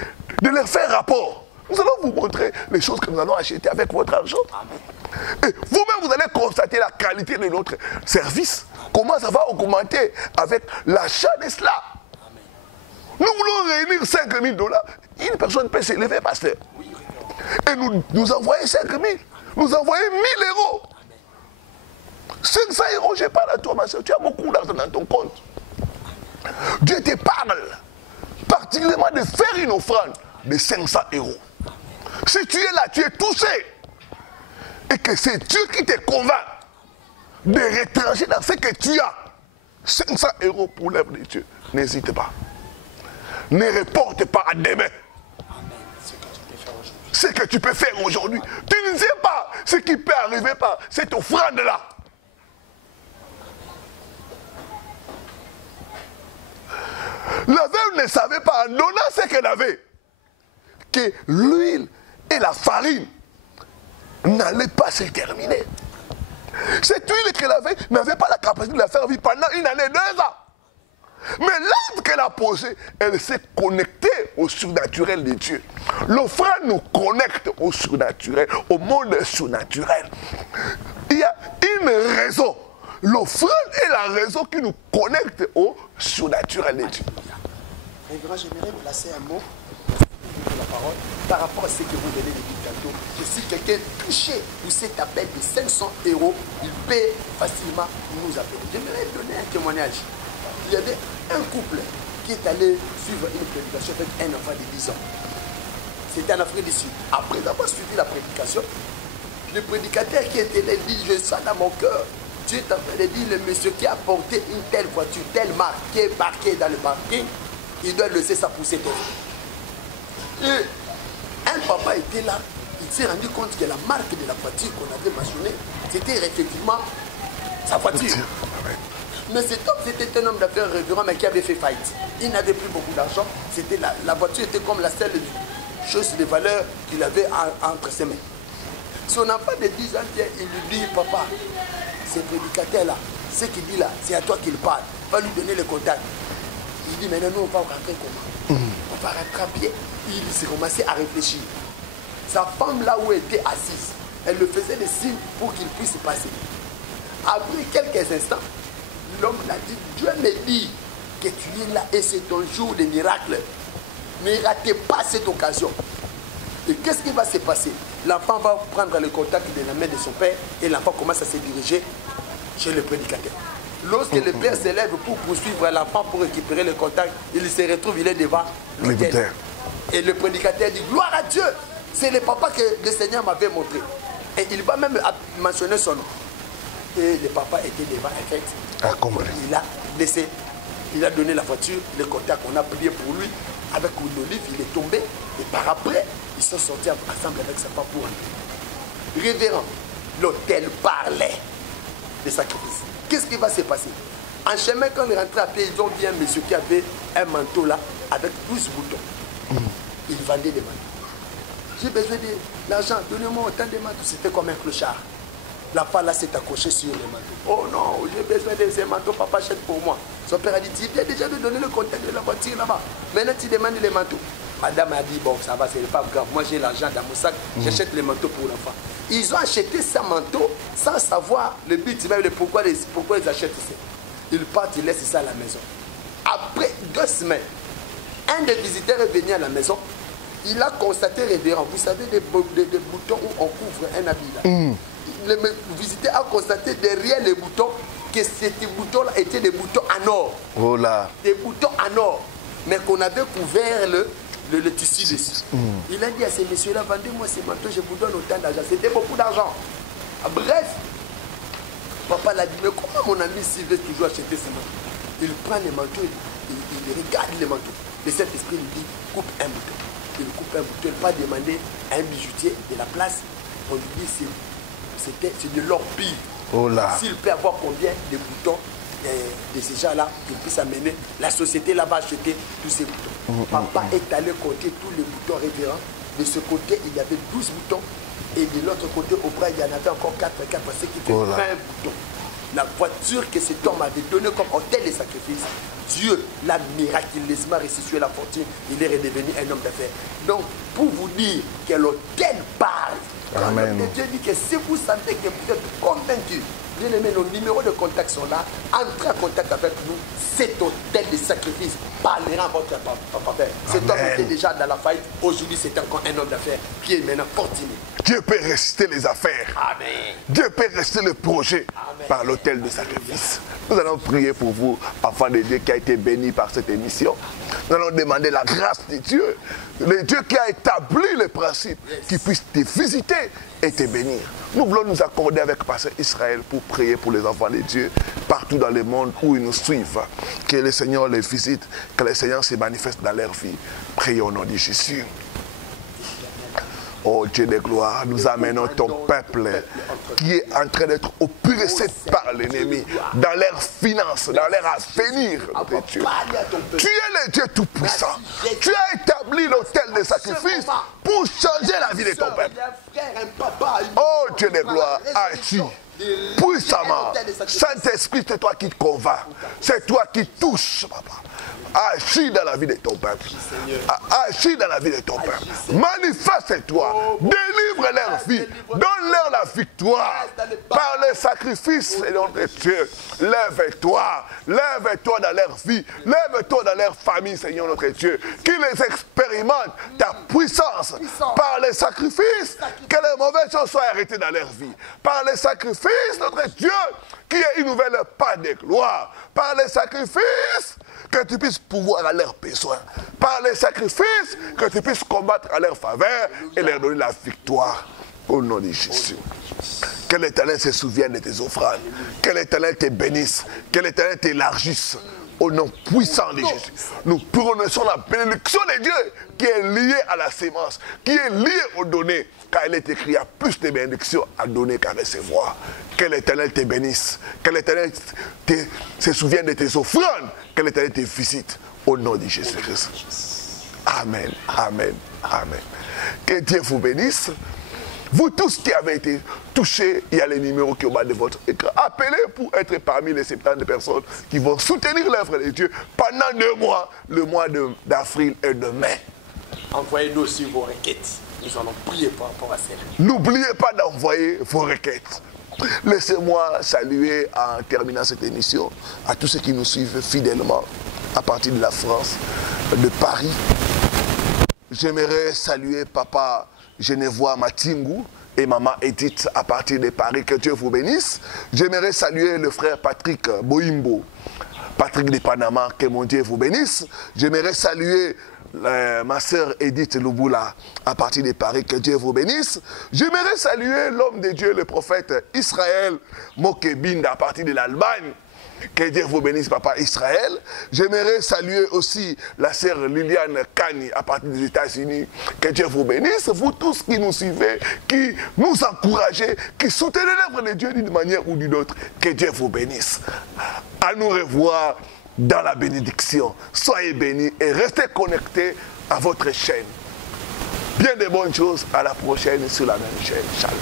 de leur faire rapport. Nous allons vous montrer les choses que nous allons acheter avec votre argent. Et vous-même, vous allez constater la qualité de notre service. Comment ça va augmenter avec l'achat de cela. Nous voulons réunir 5 000 $. Une personne peut s'élever, pasteur. Et nous envoyer 5 000. Nous envoyer 1 000 €. 500 €, je parle à toi, ma soeur. Tu as beaucoup d'argent dans ton compte. Dieu te parle particulièrement de faire une offrande de 500 €. Si tu es là, tu es touché. Et que c'est Dieu qui te convainc de retrancher dans ce que tu as. 500 € pour l'œuvre de Dieu. N'hésite pas. Ne reporte pas à demain. Ce que tu peux faire aujourd'hui. Tu ne sais pas ce qui peut arriver par cette offrande-là. La veuve ne savait pas, en donnant ce qu'elle avait, que l'huile et la farine n'allaient pas se terminer. Cette huile qu'elle avait n'avait pas la capacité de la faire vivre pendant 1 année, 2 ans. Mais là qu'elle a posé, elle s'est connectée au surnaturel de Dieu. L'offrande nous connecte au surnaturel, au monde surnaturel. Il y a une raison. L'offrande est la raison qui nous connecte au surnaturel de Dieu. Révérend, j'aimerais placer un mot de la parole par rapport à ce que vous donnez depuis tantôt. Que si quelqu'un touché pour cet appel de 500 €, il peut facilement nous appeler. J'aimerais donner un témoignage. Il y avait un couple qui est allé suivre une prédication avec un enfant de 10 ans. C'était en Afrique du Sud. Après avoir suivi la prédication, le prédicateur qui était là dit, je sens dans mon cœur, Dieu est en train de dire, le monsieur qui a porté une telle voiture, telle marque, qui est parqué dans le parking, il doit laisser ça pousser tête. Et un papa était là, il s'est rendu compte que la marque de la voiture qu'on avait mentionnée, c'était effectivement sa voiture. Mais cet homme, c'était un homme d'affaires révérend, mais qui avait fait faillite. Il n'avait plus beaucoup d'argent. C'était la voiture était comme la seule chose de valeur qu'il avait entre ses mains. Son enfant de 10 ans, il lui dit, papa, ce prédicateur-là, ce qu'il dit là, c'est à toi qu'il parle. Va lui donner le contact. Il dit, maintenant, nous, on va rentrer comment? On va rattraper. Il s'est commencé à réfléchir. Sa femme, là où elle était assise, elle le faisait des signes pour qu'il puisse passer. Après quelques instants, l'homme l'a dit, Dieu me dit que tu es là et c'est ton jour de miracle. Ne ratez pas cette occasion. Et qu'est-ce qui va se passer? L'enfant va prendre le contact de la main de son père et l'enfant commence à se diriger chez le prédicateur. Lorsque le père se lève pour poursuivre l'enfant pour récupérer le contact, il se retrouve, il est devant l'autel. Et le prédicateur dit, gloire à Dieu, c'est le papa que le Seigneur m'avait montré. Et il va même mentionner son nom. Et le papa était devant, en fait. Il a laissé, il a donné la voiture, le contact qu'on a prié pour lui. Avec une olive, il est tombé. Et par après, ils sont sortis ensemble avec sa femme pour un. Révérend, l'autel parlait de sacrifice. Qu'est-ce qui va se passer? En chemin, quand on est rentré à pied, ils ont vu un monsieur qui avait un manteau là, avec 12 boutons. Il vendait des manteaux. J'ai besoin de l'argent, donnez-moi autant de manteaux. C'était comme un clochard. La femme là s'est accrochée sur le manteau. Oh non, j'ai besoin de ces manteaux, papa achète pour moi. Son père a dit, tu viens déjà de donner le contact de la voiture là-bas. Maintenant tu demandes les manteaux. Madame a dit, bon ça va, c'est pas grave. Moi j'ai l'argent dans mon sac, j'achète les manteaux pour l'enfant. Ils ont acheté ces manteaux sans savoir le but même de pourquoi ils achètent ça. Ils partent, ils laissent ça à la maison. Après 2 semaines, un des visiteurs est venu à la maison. Il a constaté, révérend, vous savez, des boutons où on couvre un habit là. Le visiteur a constaté derrière les boutons que ces boutons-là étaient des boutons en or. Oh là. Des boutons en or, mais qu'on avait couvert le tissu dessus. Il a dit à ces messieurs-là, vendez-moi ces manteaux, je vous donne autant d'argent. C'était beaucoup d'argent. Bref, papa l'a dit, mais comment mon ami s'il veut toujours acheter ces manteaux? Il prend les manteaux, il regarde les manteaux. Le Saint-Esprit lui dit, coupe un bouton. Il coupe un bouton, il va demander à un bijoutier de la place. On lui dit, c'est de l'or pire. Oh là. S'il peut avoir combien de boutons de ces gens-là, qu'il puisse amener, la société là va acheter tous ces boutons. Papa est allé compter tous les boutons révérends. De ce côté, il y avait 12 boutons. Et de l'autre côté, au bras, il y en avait encore 4, ce qui fait 20 boutons. La voiture que cet homme avait donnée comme hôtel de sacrifice, Dieu l'a miraculeusement restitué la fortune. Il est redevenu un homme d'affaires. Donc, pour vous dire que l'autel parle, Amen. Dieu dit que si vous sentez que vous êtes convaincu, bien aimé, nos numéros de contact sont là. Entrez en contact avec nous. Cet autel de sacrifice parlera en votre faveur. Cet homme était déjà dans la faillite. Aujourd'hui, c'est encore un homme d'affaires qui est maintenant fortuné. Dieu peut réciter les affaires. Amen. Dieu peut réciter le projet. Amen. Par l'autel de sacrifice. Nous allons prier pour vous, enfants de Dieu qui a été béni par cette émission. Nous allons demander la grâce de Dieu, le Dieu qui a établi les principes, qui puisse te visiter et te bénir. Nous voulons nous accorder avec Pasteur Israël pour prier pour les enfants de Dieu partout dans le monde où ils nous suivent. Que le Seigneur les visite, que le Seigneur se manifeste dans leur vie. Prions au nom de Jésus. Oh Dieu de gloire, nous amenons ton peuple qui est en train d'être oppressé par l'ennemi dans leurs finances, dans leur avenir. Dieu. Tu es le Dieu Tout-Puissant. Tu as établi l'autel de sacrifice pour changer la vie de ton peuple. Oh Dieu de gloire, agis puissamment. Saint-Esprit, c'est toi qui te convainc. C'est toi qui touches, papa. Agis dans la vie de ton peuple. Agis dans la vie de ton peuple. Manifeste-toi. Délivre leur vie. Donne-leur la victoire. Par les sacrifices, Seigneur notre Dieu. Lève-toi. Lève-toi dans leur vie. Lève-toi dans leur famille, Seigneur notre Dieu. Qu'ils expérimentent ta puissance. Par les sacrifices, que les mauvaises choses soient arrêtées dans leur vie. Par les sacrifices, notre Dieu, qui est une nouvelle part de gloire. Par les sacrifices, que tu puisses pouvoir à leurs besoins. Par les sacrifices, que tu puisses combattre à leur faveur et leur donner la victoire. Au nom de Jésus. Que l'Éternel se souvienne de tes offrandes. Que l'Éternel te bénisse. Que l'Éternel t'élargisse. Au nom puissant de Jésus. Nous prononçons la bénédiction de Dieu qui est liée à la sémence, qui est liée aux données. Car il est écrit, il y a plus de bénédictions à donner qu'à recevoir. Que l'Éternel te bénisse. Que l'Éternel se souvienne de tes offrandes. Que l'Éternel te visite. Au nom de Jésus-Christ. Amen. Amen. Amen. Que Dieu vous bénisse. Vous tous qui avez été touchés, il y a les numéros qui sont au bas de votre écran. Appelez pour être parmi les 70 personnes qui vont soutenir l'œuvre de Dieu pendant 2 mois, le mois d'avril et de mai. Envoyez-nous aussi vos requêtes. Nous allons prier par rapport à cela. N'oubliez pas d'envoyer vos requêtes. Laissez-moi saluer en terminant cette émission à tous ceux qui nous suivent fidèlement à partir de la France, de Paris. J'aimerais saluer Papa Genevois Matingou et Maman Edith à partir de Paris. Que Dieu vous bénisse. J'aimerais saluer le frère Patrick Boimbo, Patrick de Panama. Que mon Dieu vous bénisse. J'aimerais saluer ma sœur Edith Lubula à partir de Paris. Que Dieu vous bénisse. J'aimerais saluer l'homme de Dieu, le prophète Israël Mokebinda à partir de l'Allemagne. Que Dieu vous bénisse, Papa Israël. J'aimerais saluer aussi la sœur Liliane Kani à partir des États-Unis. Que Dieu vous bénisse. Vous tous qui nous suivez, qui nous encouragez, qui soutenez l'œuvre de Dieu d'une manière ou d'une autre. Que Dieu vous bénisse. À nous revoir dans la bénédiction. Soyez bénis et restez connectés à votre chaîne. Bien de bonnes choses. À la prochaine sur la même chaîne. Shalom.